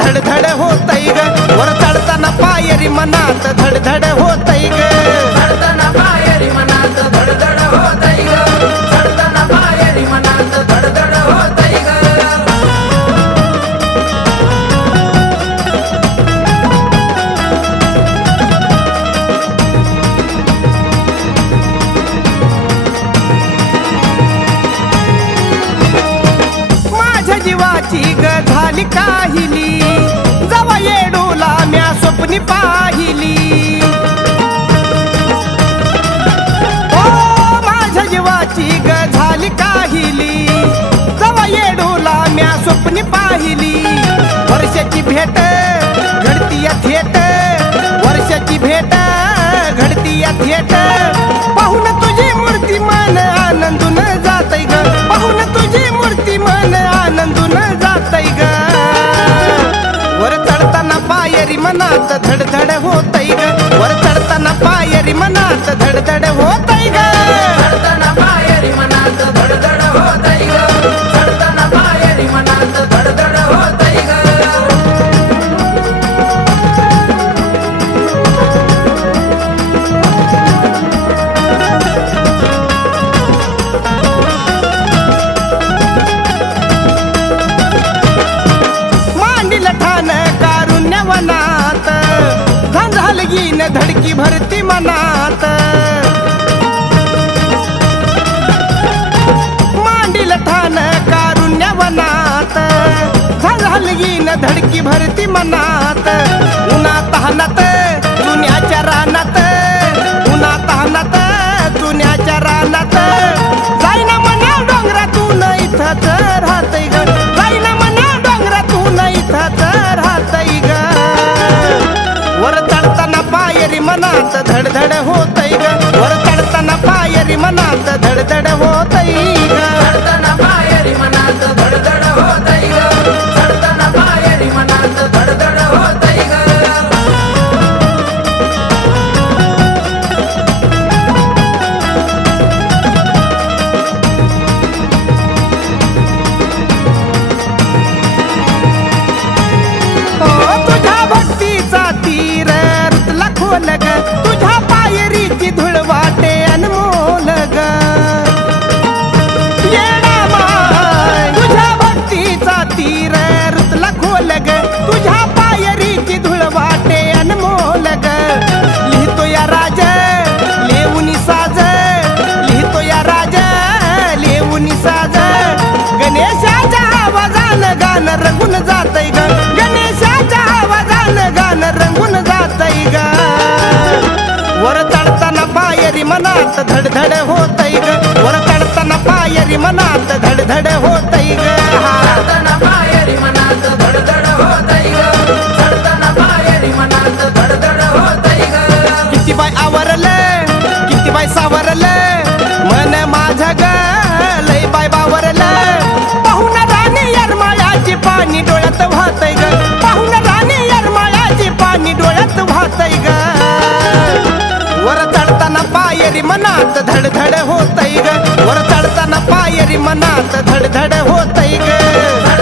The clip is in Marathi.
पायरी धडधड होतय ग. वर चढताना पायरी मनात धडधड होतय 拜。पायरी मनात धडधड होतय ग. वर चढताना पायरी मनात धडधड होतय ग. चढताना पायरी मनात धडधड होतय ग. चढताना पायरी मनात धडधड होतय ग. मांडील ठाण झालगीन धडकी भरती मनात. मांडील थान कारुण्य वनात. झालगीन धडकी भरती मनात. उन्हा तहानात चुन्याच्या मनात धडधड होतय ग. वर चढताना पायरी मनात धडधड होतय ग. चढताना पायरी मनात धडधड होतय ग. चढताना पायरी मनात धडधड होतय ग. ओ, तुझ्या भक्तीचा तीर रुतला खोल गाणं रंगून जातय ग. गणेशाच्या आवाजानं गाणं रंगून जातय ग. वर चढताना पायरी मनात धडधड होतय ग. वर चढताना पायरी मनात धडधड होत धडधड होतय ग. वर चढताना पायरी मनात धडधड होतय ग.